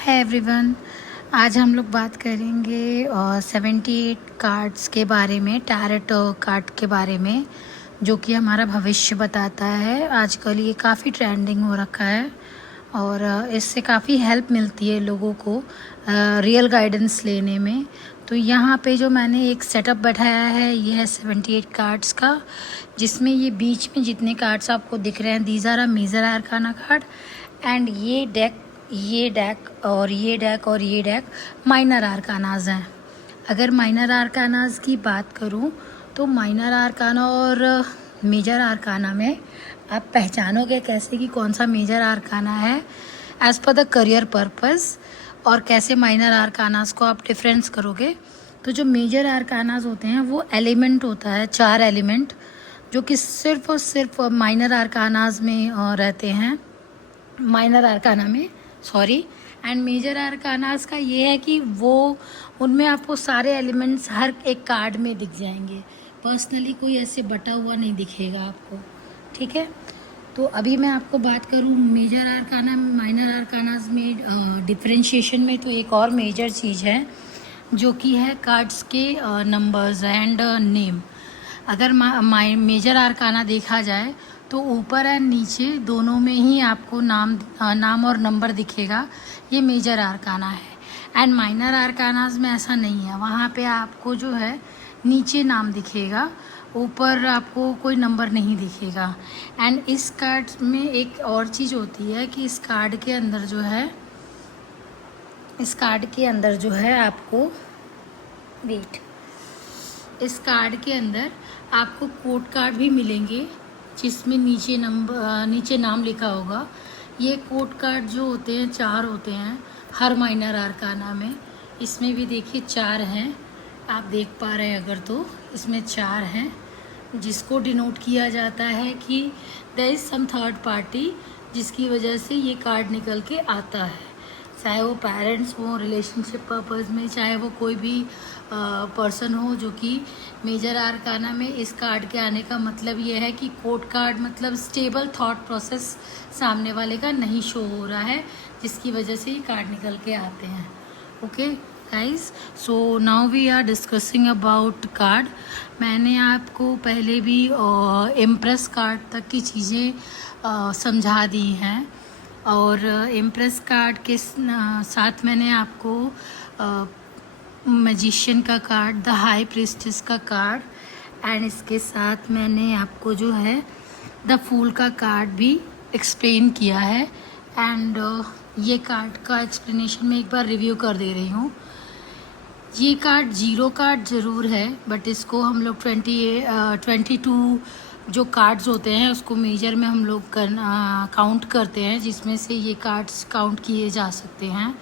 Hi everyone. आज हम लोग बात करेंगे 78 कार्ड्स के बारे में, टैरेट कार्ड के बारे में, जो कि हमारा भविष्य बताता है। आजकल ये काफ़ी ट्रेंडिंग हो रखा है और इससे काफ़ी हेल्प मिलती है लोगों को रियल गाइडेंस लेने में। तो यहाँ पे जो मैंने एक सेटअप बैठाया है ये है 78 कार्ड्स का, जिसमें ये बीच में जितने कार्ड्स आपको दिख रहे हैं these are a major arcana card and ये डेक और ये डेक और ये डेक माइनर आर्कानाज हैं। अगर माइनर आर्कानाज की बात करूं तो माइनर आर्काना और मेजर आर्काना में आप पहचानोगे कैसे कि कौन सा मेजर आर्काना है as per the career purpose, और कैसे माइनर आर्कानाज को आप डिफरेंस करोगे। तो जो मेजर आर्कानाज होते हैं वो एलिमेंट होता है, 4 एलिमेंट, जो कि सिर्फ और सिर्फ माइनर आर्कानाज में रहते हैं, माइनर आर्काना में एंड मेजर आर्कानास का ये है कि वो उनमें आपको सारे एलिमेंट्स हर एक कार्ड में दिख जाएंगे। पर्सनली कोई ऐसे बटा हुआ नहीं दिखेगा आपको, ठीक है। तो अभी मैं आपको बात करूँ मेजर आर्काना माइनर आर्कानास में डिफरेंशिएशन में, तो एक और मेजर चीज़ है जो कि है कार्ड्स के नंबर्स एंड नेम। अगर मेजर आर्काना देखा जाए तो ऊपर एंड नीचे दोनों में ही आपको नाम और नंबर दिखेगा, ये मेजर आर्काना है। एंड माइनर आर्कानाज में ऐसा नहीं है, वहाँ पे आपको जो है नीचे नाम दिखेगा, ऊपर आपको कोई नंबर नहीं दिखेगा। एंड इस कार्ड में एक और चीज़ होती है कि इस कार्ड के अंदर आपको इस कार्ड के अंदर आपको कोड कार्ड भी मिलेंगे जिसमें नीचे नाम लिखा होगा। ये कोड कार्ड जो होते हैं 4 होते हैं हर माइनर आर्काना में। इसमें भी देखिए 4 हैं, आप देख पा रहे हैं अगर, तो इसमें 4 हैं, जिसको डिनोट किया जाता है कि there is some third party, जिसकी वजह से ये कार्ड निकल के आता है। चाहे वो पेरेंट्स हो रिलेशनशिप पर्पज़ में, चाहे वो कोई भी पर्सन हो, जो कि मेजर आर्काना में इस कार्ड के आने का मतलब ये है कि कोड कार्ड मतलब स्टेबल थॉट प्रोसेस सामने वाले का नहीं शो हो रहा है, जिसकी वजह से ये कार्ड निकल के आते हैं। Okay guys, so now we are discussing about card. मैंने आपको पहले भी इम्प्रेस कार्ड तक की चीज़ें समझा दी हैं, और इम्प्रेस कार्ड के साथ मैंने आपको मैजिशियन का कार्ड, द हाई प्रीस्टेस का कार्ड, एंड इसके साथ मैंने आपको जो है द फूल का कार्ड भी एक्सप्लेन किया है। एंड ये कार्ड का एक्सप्लेनेशन मैं एक बार रिव्यू कर दे रही हूँ। ये कार्ड 0 कार्ड ज़रूर है, बट इसको हम लोग 22 जो कार्ड्स होते हैं उसको मेजर में हम लोग काउंट करते हैं, जिसमें से ये कार्ड्स काउंट किए जा सकते हैं।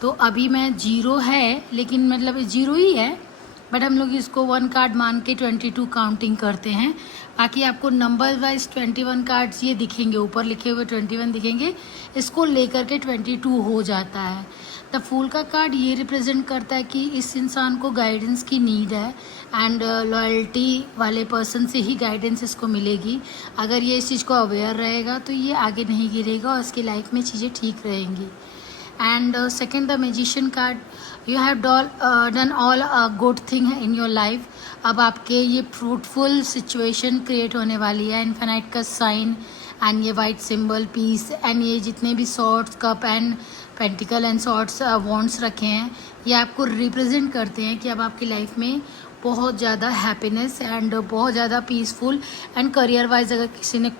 तो अभी मैं 0 है, लेकिन मतलब 0 ही है, बट हम लोग इसको 1 कार्ड मान के 22 काउंटिंग करते हैं। बाकी आपको नंबर वाइज 21 कार्ड्स ये दिखेंगे, ऊपर लिखे हुए 21 दिखेंगे, इसको लेकर के 22 हो जाता है। द फूल का कार्ड ये रिप्रेजेंट करता है कि इस इंसान को गाइडेंस की नीड है एंड लॉयल्टी वाले पर्सन से ही गाइडेंस इसको मिलेगी। अगर ये इस चीज़ को अवेयर रहेगा तो ये आगे नहीं गिरेगा और इसकी लाइफ में चीज़ें ठीक रहेंगी। And second, the magician card, you have done all good thing in your life. अब आपके ये फ्रूटफुल सिचुएशन क्रिएट होने वाली है। इन्फिनाइट का साइन एंड ये वाइट सिंबल पीस, एंड ये जितने भी swords, cup and pentacle and swords wands रखे हैं, ये आपको रिप्रेजेंट करते हैं कि अब आपकी लाइफ में बहुत ज़्यादा हैप्पीनेस एंड बहुत ज़्यादा पीसफुल। एंड करियर वाइज अगर किसी ने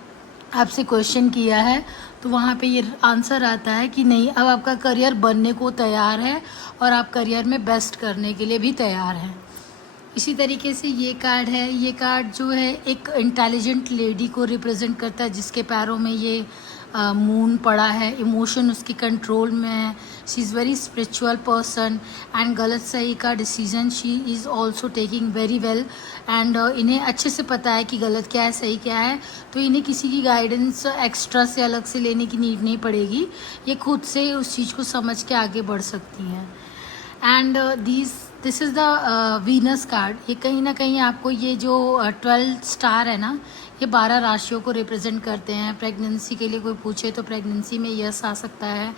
आपसे क्वेश्चन किया है तो वहाँ पे ये आंसर आता है कि नहीं, अब आपका करियर बनने को तैयार है और आप करियर में बेस्ट करने के लिए भी तैयार हैं। इसी तरीके से ये कार्ड है, ये कार्ड जो है एक इंटेलिजेंट लेडी को रिप्रेजेंट करता है, जिसके पैरों में ये मून पड़ा है, इमोशन उसकी कंट्रोल में है, she is very spiritual person and गलत सही का decision she is also taking very well. And इन्हें अच्छे से पता है कि गलत क्या है सही क्या है, तो इन्हें किसी की गाइडेंस एक्स्ट्रा से अलग से लेने की नीड नहीं पड़ेगी, ये खुद से उस चीज़ को समझ के आगे बढ़ सकती हैं। And this is the Venus card. ये कहीं ना कहीं आपको ये जो 12 स्टार है ना, ये 12 राशियों को रिप्रेजेंट करते हैं। प्रेगनेंसी के लिए कोई पूछे तो प्रेगनेंसी में यस आ सकता है।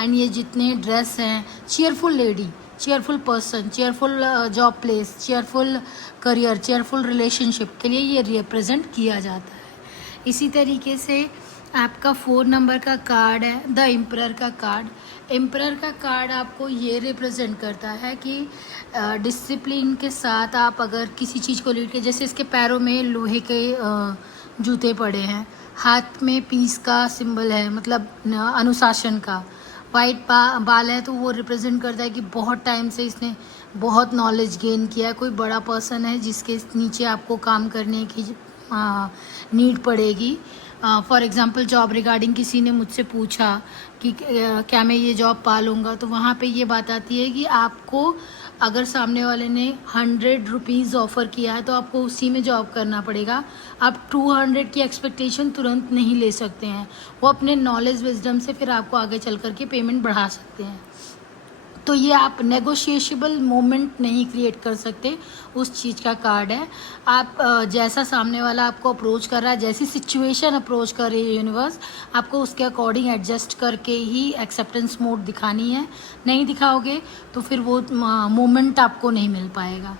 एंड ये जितने ड्रेस हैं, cheerful lady, cheerful person, cheerful job place, cheerful career, cheerful relationship के लिए ये रिप्रेजेंट किया जाता है। इसी तरीके से आपका 4 नंबर का कार्ड है द एम्परर का कार्ड। एम्परर का कार्ड आपको ये रिप्रेजेंट करता है कि डिसिप्लिन के साथ आप अगर किसी चीज़ को लीड के, जैसे इसके पैरों में लोहे के जूते पड़े हैं, हाथ में पीस का सिंबल है, मतलब अनुशासन का। वाइट बाल है तो वो रिप्रेजेंट करता है कि बहुत टाइम से इसने बहुत नॉलेज गेन किया है। कोई बड़ा पर्सन है जिसके नीचे आपको काम करने की नीड पड़ेगी। फॉर एग्ज़ाम्पल जॉब रिगार्डिंग किसी ने मुझसे पूछा कि क्या मैं ये जॉब पा लूँगा, तो वहाँ पे ये बात आती है कि आपको अगर सामने वाले ने 100 रुपीज़ ऑफ़र किया है तो आपको उसी में जॉब करना पड़ेगा। आप 200 की एक्सपेक्टेशन तुरंत नहीं ले सकते हैं। वो अपने नॉलेज विजडम से फिर आपको आगे चल कर के पेमेंट बढ़ा सकते हैं। तो ये आप नेगोशिएबल मोमेंट नहीं क्रिएट कर सकते, उस चीज़ का कार्ड है। आप जैसा सामने वाला आपको अप्रोच कर रहा है, जैसी सिचुएशन अप्रोच कर रही है यूनिवर्स, आपको उसके अकॉर्डिंग एडजस्ट करके ही एक्सेप्टेंस मोड दिखानी है। नहीं दिखाओगे तो फिर वो मोमेंट आपको नहीं मिल पाएगा।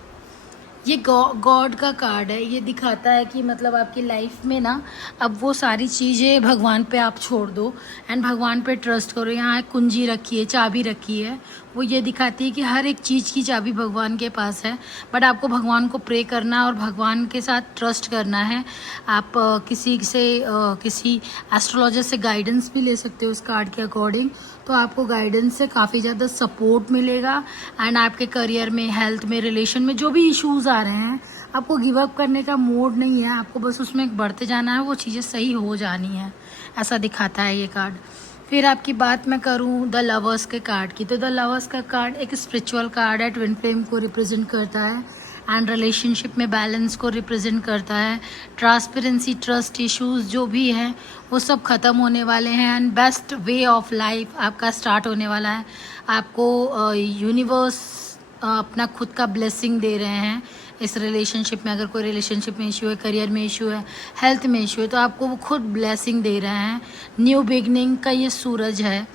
ये गॉड का कार्ड है। ये दिखाता है कि मतलब आपकी लाइफ में ना अब वो सारी चीज़ें भगवान पे आप छोड़ दो एंड भगवान पे ट्रस्ट करो। यहाँ एक कुंजी रखी है, चाबी रखी है, वो ये दिखाती है कि हर एक चीज़ की चाबी भगवान के पास है। बट आपको भगवान को प्रे करना और भगवान के साथ ट्रस्ट करना है। आप किसी एस्ट्रोलॉजर से गाइडेंस भी ले सकते हो उस कार्ड के अकॉर्डिंग, तो आपको गाइडेंस से काफ़ी ज़्यादा सपोर्ट मिलेगा। एंड आपके करियर में, हेल्थ में, रिलेशन में जो भी इश्यूज़ आ रहे हैं, आपको गिव अप करने का मूड नहीं है, आपको बस उसमें बढ़ते जाना है, वो चीज़ें सही हो जानी है, ऐसा दिखाता है ये कार्ड। फिर आपकी बात मैं करूं द लवर्स के कार्ड की, तो द लवर्स का कार्ड एक स्पिरिचुअल कार्ड है, ट्विन फ्लेम को रिप्रेजेंट करता है एंड रिलेशनशिप में बैलेंस को रिप्रेजेंट करता है। ट्रांसपेरेंसी, ट्रस्ट इश्यूज जो भी हैं वो सब ख़त्म होने वाले हैं and best way of life आपका स्टार्ट होने वाला है। आपको यूनिवर्स अपना खुद का ब्लेसिंग दे रहे हैं इस रिलेशनशिप में। अगर कोई रिलेशनशिप में इशू है, करियर में इशू है, हेल्थ में इशू है, तो आपको वो खुद ब्लेसिंग दे रहे हैं। न्यू बिगनिंग का ये सूरज है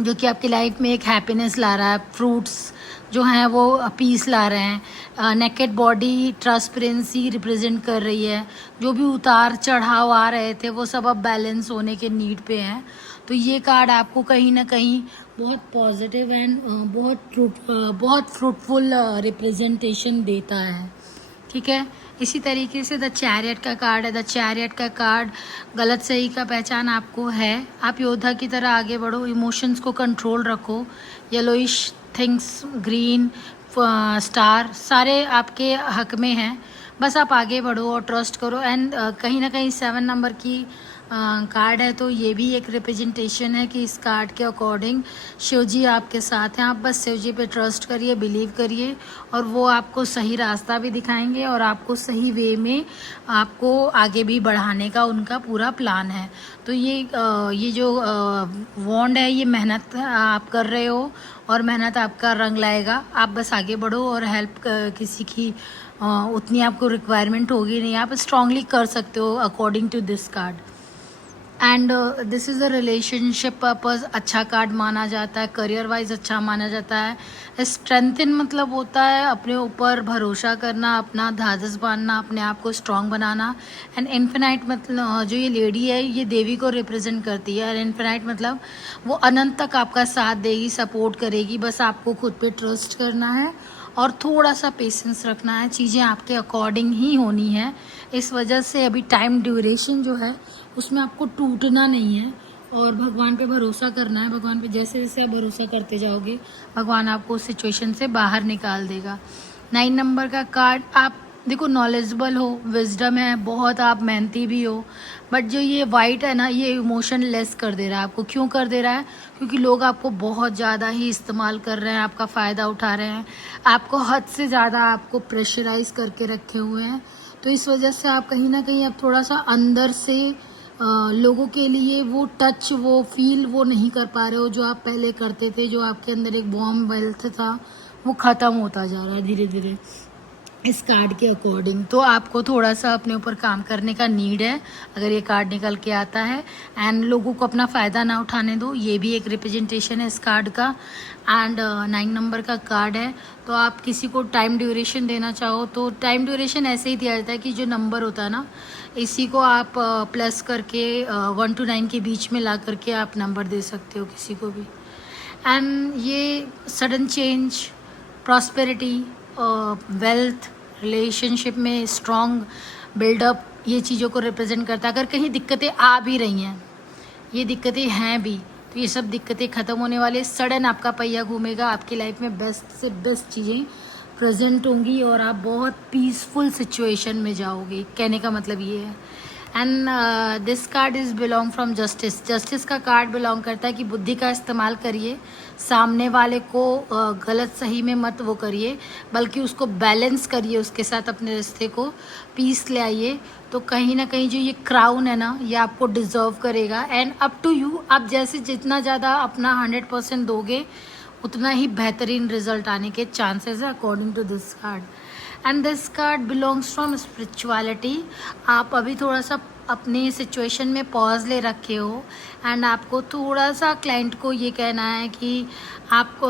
जो कि आपकी लाइफ में एक हैप्पीनेस ला रहा है। फ्रूट्स जो हैं वो पीस ला रहे हैं। नेकेड बॉडी ट्रांसपेरेंसी रिप्रेजेंट कर रही है। जो भी उतार चढ़ाव आ रहे थे वो सब अब बैलेंस होने के नीड पे हैं। तो ये कार्ड आपको कहीं ना कहीं बहुत पॉजिटिव एंड बहुत फ्रूटफुल रिप्रेजेंटेशन देता है। ठीक है, इसी तरीके से द चैरियट का कार्ड है। द चैरियट का कार्ड गलत सही का पहचान आपको है। आप योद्धा की तरह आगे बढ़ो, इमोशंस को कंट्रोल रखो। येलोइश थिंग्स, ग्रीन स्टार सारे आपके हक में हैं, बस आप आगे बढ़ो और ट्रस्ट करो। एंड कहीं ना कहीं 7 नंबर की कार्ड है, तो ये भी एक रिप्रेजेंटेशन है कि इस कार्ड के अकॉर्डिंग शिव जी आपके साथ हैं। आप बस शिव जी पे ट्रस्ट करिए, बिलीव करिए और वो आपको सही रास्ता भी दिखाएंगे और आपको सही वे में आपको आगे भी बढ़ाने का उनका पूरा प्लान है। तो ये जो वॉन्ड है, ये मेहनत आप कर रहे हो और मेहनत आपका रंग लाएगा। आप बस आगे बढ़ो और हेल्प किसी की उतनी आपको रिक्वायरमेंट होगी नहीं, आप स्ट्रांगली कर सकते हो according to this card. And this is a relationship purpose अच्छा कार्ड माना जाता है, करियर वाइज अच्छा माना जाता है। स्ट्रेंथन मतलब होता है अपने ऊपर भरोसा करना, अपना धाधस बांधना, अपने आप को स्ट्रांग बनाना। एंड इन्फिनाइट मतलब जो ये लेडी है ये देवी को रिप्रेजेंट करती है। एंड इन्फिनाइट मतलब वो अनंत तक आपका साथ देगी, सपोर्ट करेगी। बस आपको खुद पे ट्रस्ट करना है और थोड़ा सा पेशेंस रखना है, चीज़ें आपके अकॉर्डिंग ही होनी है। इस वजह से अभी टाइम ड्यूरेशन जो है उसमें आपको टूटना नहीं है और भगवान पे भरोसा करना है। भगवान पे जैसे जैसे आप भरोसा करते जाओगे भगवान आपको उस सिचुएशन से बाहर निकाल देगा। 9 नंबर का कार्ड, आप देखो नॉलेजेबल हो, विजडम है बहुत, आप मेहनती भी हो, बट जो ये वाइट है ना ये इमोशन लेस कर दे रहा है आपको। क्यों कर दे रहा है? क्योंकि लोग आपको बहुत ज़्यादा ही इस्तेमाल कर रहे हैं, आपका फ़ायदा उठा रहे हैं, आपको हद से ज़्यादा आपको प्रेशराइज करके रखे हुए हैं। तो इस वजह से आप कहीं ना कहीं अब थोड़ा सा अंदर से लोगों के लिए वो टच, वो फील वो नहीं कर पा रहे हो जो आप पहले करते थे। जो आपके अंदर एक वार्म वेल्थ था वो ख़त्म होता जा रहा है धीरे धीरे। इस कार्ड के अकॉर्डिंग। तो आपको थोड़ा सा अपने ऊपर काम करने का नीड है अगर ये कार्ड निकल के आता है, एंड लोगों को अपना फ़ायदा ना उठाने दो, ये भी एक रिप्रेजेंटेशन है इस कार्ड का। एंड 9 नंबर का कार्ड है। तो आप किसी को टाइम ड्यूरेशन देना चाहो तो टाइम ड्यूरेशन ऐसे ही दिया जाता है कि जो नंबर होता है ना, इसी को आप प्लस करके 1 to 9 के बीच में ला करके आप नंबर दे सकते हो किसी को भी। एंड ये sudden change, prosperity, wealth, relationship में स्ट्रॉन्ग बिल्डअप, ये चीज़ों को रिप्रेजेंट करता है। अगर कहीं दिक्कतें आ भी रही हैं, ये दिक्कतें हैं भी, तो ये सब दिक्कतें ख़त्म होने वाले, सडन आपका पहिया घूमेगा, आपकी लाइफ में बेस्ट से बेस्ट चीज़ें प्रेजेंट होंगी और आप बहुत पीसफुल सिचुएशन में जाओगे। कहने का मतलब ये है। And this card is belong from justice. Justice का कार्ड बिलोंग करता है कि बुद्धि का इस्तेमाल करिए, सामने वाले को गलत सही में मत वो करिए, बल्कि उसको बैलेंस करिए, उसके साथ अपने रिश्ते को पीस ले आइए। तो कहीं ना कहीं जो ये क्राउन है ना, ये आपको डिज़र्व करेगा। एंड अप टू यू, आप जैसे जितना ज़्यादा अपना 100% दोगे, उतना ही बेहतरीन रिजल्ट आने के चांसेस है according to this card. And this card belongs from spirituality. आप अभी थोड़ा सा अपनी सिचुएशन में पॉज ले रखे हो, एंड आपको थोड़ा सा क्लाइंट को ये कहना है कि आप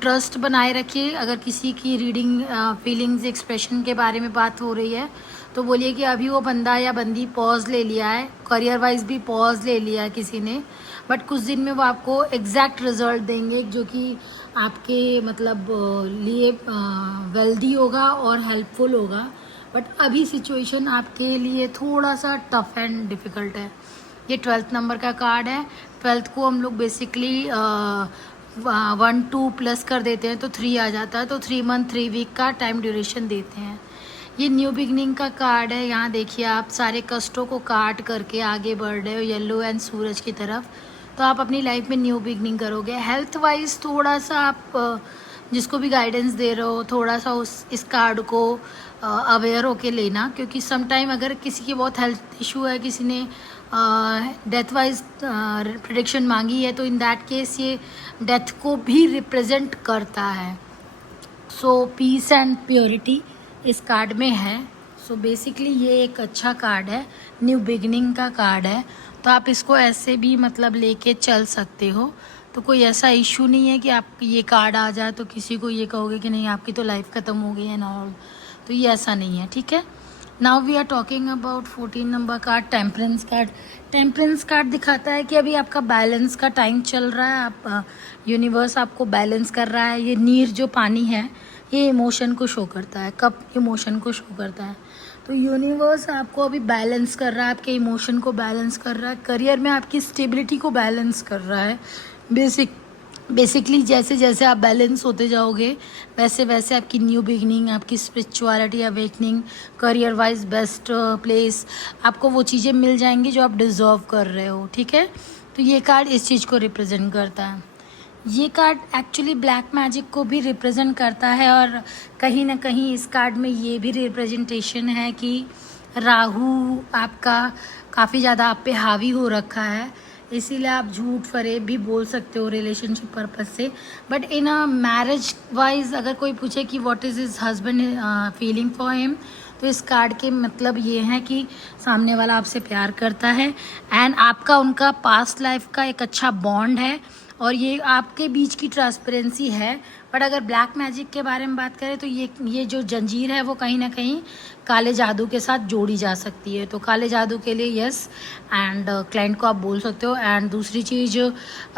ट्रस्ट बनाए रखिए। अगर किसी की रीडिंग, फीलिंग्स, एक्सप्रेशन के बारे में बात हो रही है, तो बोलिए कि अभी वो बंदा या बंदी पॉज ले लिया है, करियर वाइज भी पॉज ले लिया है किसी ने, बट कुछ दिन में वो आपको एग्जैक्ट रिजल्ट देंगे जो कि आपके मतलब लिए वेल्दी होगा और हेल्पफुल होगा। बट अभी सिचुएशन आपके लिए थोड़ा सा टफ एंड डिफ़िकल्ट है। ये 12th नंबर का कार्ड है। 12th को हम लोग बेसिकली 1 2 प्लस कर देते हैं तो 3 आ जाता है, तो 3 मंथ 3 वीक का टाइम ड्यूरेशन देते हैं। ये न्यू बिगनिंग का कार्ड है। यहाँ देखिए, आप सारे कष्टों को काट करके आगे बढ़ रहे हो येलो एंड सूरज की तरफ, तो आप अपनी लाइफ में न्यू बिगनिंग करोगे। हेल्थ वाइज थोड़ा सा आप जिसको भी गाइडेंस दे रहे हो, थोड़ा सा इस कार्ड को अवेयर होके लेना, क्योंकि सम टाइम अगर किसी की बहुत हेल्थ इशू है, किसी ने डेथ वाइज प्रिडिक्शन मांगी है, तो इन दैट केस ये डेथ को भी रिप्रेजेंट करता है। सो पीस एंड प्योरिटी इस कार्ड में है। सो बेसिकली ये एक अच्छा कार्ड है, न्यू बिगनिंग का कार्ड है। तो आप इसको ऐसे भी मतलब लेके चल सकते हो। तो कोई ऐसा इशू नहीं है कि आप ये कार्ड आ जाए तो किसी को ये कहोगे कि नहीं आपकी तो लाइफ ख़त्म हो गई है ना, और तो ये ऐसा नहीं है, ठीक है। Now we are talking about 14 number card, temperance card. Temperance card दिखाता है कि अभी आपका बैलेंस का टाइम चल रहा है, आप यूनिवर्स आपको बैलेंस कर रहा है। ये नीर जो पानी है, ये इमोशन को शो करता है, कप इमोशन को शो करता है। तो यूनिवर्स आपको अभी बैलेंस कर रहा है, आपके इमोशन को बैलेंस कर रहा है, करियर में आपकी स्टेबिलिटी को बैलेंस कर रहा है। बेसिकली जैसे जैसे आप बैलेंस होते जाओगे, वैसे वैसे आपकी न्यू बिगनिंग, आपकी spirituality awakening, career wise best place, आपको वो चीज़ें मिल जाएंगी जो आप डिज़र्व कर रहे हो, ठीक है। तो ये कार्ड इस चीज़ को रिप्रेजेंट करता है। ये कार्ड एक्चुअली ब्लैक मैजिक को भी रिप्रेजेंट करता है, और कहीं ना कहीं इस कार्ड में ये भी रिप्रेजेंटेशन है कि राहु आपका काफ़ी ज़्यादा आप पे हावी हो रखा है, इसीलिए आप झूठ फरेब भी बोल सकते हो रिलेशनशिप पर्पज से। But in a marriage wise अगर कोई पूछे कि what is his husband feeling for him, तो इस कार्ड के मतलब ये है कि सामने वाला आपसे प्यार करता है, एंड आपका उनका पास्ट लाइफ का एक अच्छा बॉन्ड है, और ये आपके बीच की ट्रांसपेरेंसी है। बट अगर ब्लैक मैजिक के बारे में बात करें तो ये जो जंजीर है वो कहीं ना कहीं काले जादू के साथ जोड़ी जा सकती है। तो काले जादू के लिए यस, एंड क्लाइंट को आप बोल सकते हो। एंड दूसरी चीज़,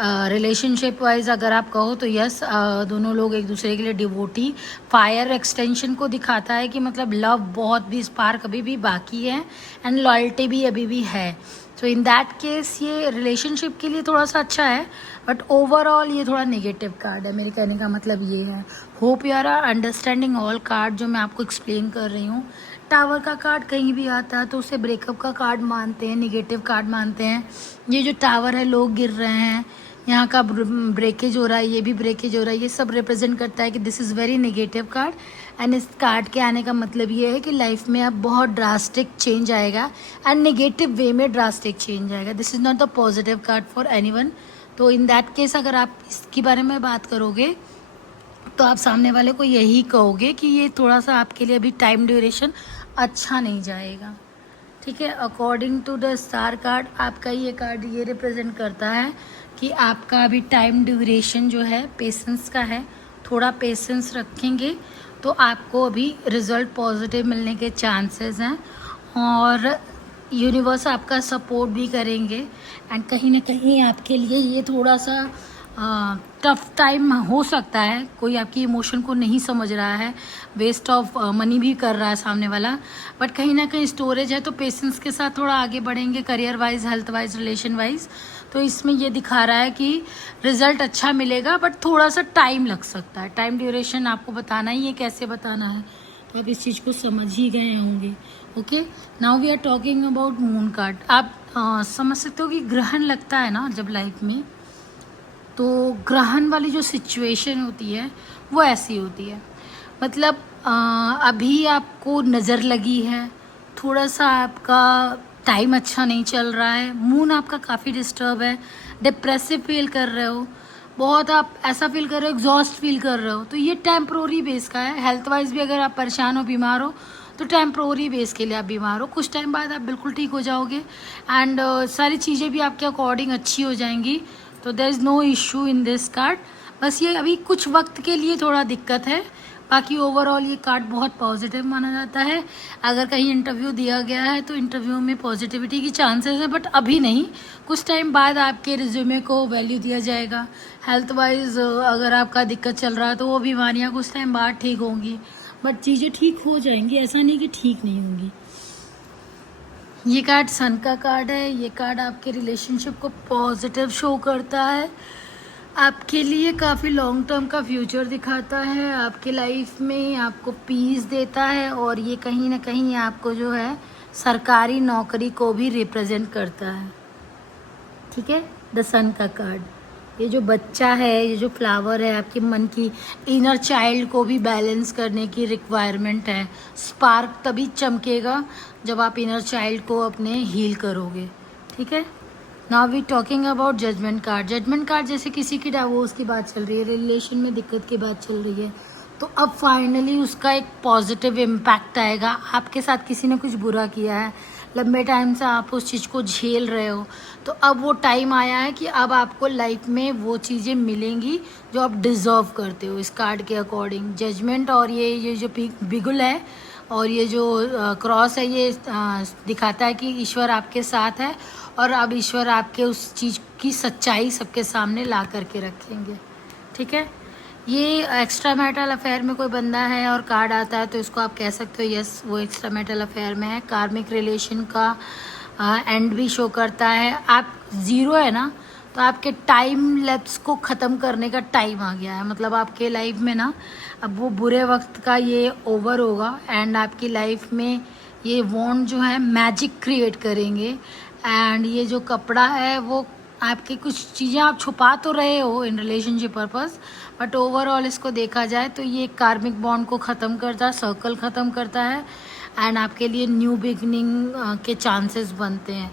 रिलेशनशिप वाइज अगर आप कहो तो यस, दोनों लोग एक दूसरे के लिए डिवोटी, फायर एक्सटेंशन को दिखाता है कि मतलब लव बहुत भी, स्पार्क अभी भी बाकी है, एंड लॉयल्टी भी अभी भी है। तो इन दैट केस ये रिलेशनशिप के लिए थोड़ा सा अच्छा है, बट ओवरऑल ये थोड़ा नेगेटिव कार्ड है। मेरे कहने का मतलब ये है। Hope you are understanding all card जो मैं आपको एक्सप्लेन कर रही हूँ। टावर का कार्ड कहीं भी आता है तो उसे ब्रेकअप का कार्ड मानते हैं, नेगेटिव कार्ड मानते हैं। ये जो टावर है, लोग गिर रहे हैं, यहाँ का ब्रेकेज हो रहा है, ये भी ब्रेकेज हो रहा है, ये सब रिप्रेजेंट करता है कि this is very negative card. And इस कार्ड के आने का मतलब ये है कि लाइफ में अब बहुत ड्रास्टिक चेंज आएगा, एंड नेगेटिव वे में ड्रास्टिक चेंज आएगा। This is not the positive card for anyone. तो इन दैट केस अगर आप इसके बारे में बात करोगे तो आप सामने वाले को यही कहोगे कि ये थोड़ा सा आपके लिए अभी टाइम ड्यूरेशन अच्छा नहीं जाएगा। ठीक है, according to the star card आपका ये कार्ड ये रिप्रेजेंट करता है कि आपका अभी टाइम ड्यूरेशन जो है पेशेंस का है। थोड़ा पेशेंस रखेंगे तो आपको अभी रिजल्ट पॉजिटिव मिलने के चांसेस हैं, और यूनिवर्स आपका सपोर्ट भी करेंगे। एंड कहीं ना कहीं आपके लिए ये थोड़ा सा टफ टाइम हो सकता है। कोई आपकी इमोशन को नहीं समझ रहा है, वेस्ट ऑफ मनी भी कर रहा है सामने वाला, बट कहीं ना कहीं स्टोरेज है। तो पेशेंस के साथ थोड़ा आगे बढ़ेंगे, career wise, health wise, relation wise. तो इसमें ये दिखा रहा है कि रिजल्ट अच्छा मिलेगा, बट थोड़ा सा टाइम लग सकता है। टाइम ड्यूरेशन आपको बताना ही है, कैसे बताना है, तो आप इस चीज़ को समझ ही गए होंगे। Okay, now we are talking about moon card. आप समझ सकते हो कि ग्रहण लगता है ना जब लाइफ में, तो ग्रहण वाली जो सिचुएशन होती है वो ऐसी होती है। मतलब अभी आपको नज़र लगी है, थोड़ा सा आपका टाइम अच्छा नहीं चल रहा है, मून आपका काफ़ी डिस्टर्ब है, डिप्रेसिव फील कर रहे हो, बहुत आप ऐसा फील कर रहे हो, एग्जॉस्ट फील कर रहे हो, तो ये टेम्प्रोरी बेस का है। हेल्थ वाइज भी अगर आप परेशान हो, बीमार हो, तो टेम्प्रोरी बेस के लिए आप बीमार हो। कुछ टाइम बाद आप बिल्कुल ठीक हो जाओगे, एंड सारी चीज़ें भी आपके अकॉर्डिंग अच्छी हो जाएंगी। तो there is no issue in this card. बस ये अभी कुछ वक्त के लिए थोड़ा दिक्कत है, बाकी ओवरऑल ये कार्ड बहुत पॉजिटिव माना जाता है। अगर कहीं इंटरव्यू दिया गया है तो इंटरव्यू में पॉजिटिविटी की चांसेस है, बट अभी नहीं, कुछ टाइम बाद आपके रिज्यूमे को वैल्यू दिया जाएगा। हेल्थ वाइज अगर आपका दिक्कत चल रहा है तो वो बीमारियाँ कुछ टाइम बाद ठीक होंगी, बट चीज़ें ठीक हो जाएंगी, ऐसा नहीं कि ठीक नहीं होंगी। ये कार्ड सन का कार्ड है। ये कार्ड आपके रिलेशनशिप को पॉजिटिव शो करता है, आपके लिए काफ़ी लॉन्ग टर्म का फ्यूचर दिखाता है, आपके लाइफ में आपको पीस देता है, और ये कहीं ना कहीं आपको जो है सरकारी नौकरी को भी रिप्रेजेंट करता है। ठीक है, द सन का कार्ड, ये जो बच्चा है, ये जो फ्लावर है, आपके मन की इनर चाइल्ड को भी बैलेंस करने की रिक्वायरमेंट है। स्पार्क तभी चमकेगा जब आप इनर चाइल्ड को अपने हील करोगे। ठीक है, now we talking about judgement card. Judgement card जैसे किसी की डाइवोर्स की बात चल रही है, रिलेशन में दिक्कत की बात चल रही है, तो अब फाइनली उसका एक पॉजिटिव इम्पैक्ट आएगा। आपके साथ किसी ने कुछ बुरा किया है, लंबे टाइम से आप उस चीज़ को झेल रहे हो, तो अब वो टाइम आया है कि अब आपको लाइफ में वो चीज़ें मिलेंगी जो आप डिज़र्व करते हो। इस कार्ड के अकॉर्डिंग जजमेंट, और ये जो बिगुल है और ये जो क्रॉस है, ये दिखाता है कि ईश्वर आपके साथ है, और अब ईश्वर आपके उस चीज़ की सच्चाई सबके सामने ला करके रखेंगे। ठीक है, ये एक्स्ट्रा मैरिटल अफेयर में कोई बंदा है और कार्ड आता है तो इसको आप कह सकते हो यस वो एक्स्ट्रा मैरिटल अफेयर में है। कार्मिक रिलेशन का एंड भी शो करता है। आप ज़ीरो है ना, तो आपके टाइम लैप्स को ख़त्म करने का टाइम आ गया है। मतलब आपके लाइफ में ना अब वो बुरे वक्त का ये ओवर होगा, एंड आपकी लाइफ में ये वॉन्ड जो है मैजिक क्रिएट करेंगे। एंड ये जो कपड़ा है वो आपकी कुछ चीज़ें आप छुपा तो रहे हो in relationship purpose, but overall इसको देखा जाए तो ये कार्मिक बॉन्ड को ख़त्म करता है, सर्कल ख़त्म करता है, एंड आपके लिए न्यू बिगनिंग के चांसेस बनते हैं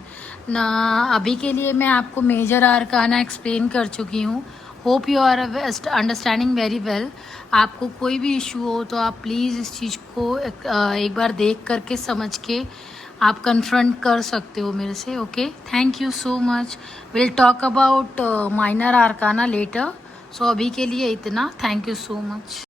ना। अभी के लिए मैं आपको मेजर आर्काना एक्सप्लेन कर चुकी हूँ। Hope you are understanding very well. आपको कोई भी इशू हो तो आप प्लीज़ इस चीज़ को एक बार देख करके समझ के आप कन्फ्रंट कर सकते हो मेरे से। Okay, thank you so much. Will talk about minor arcana later. So अभी के लिए इतना। Thank you so much.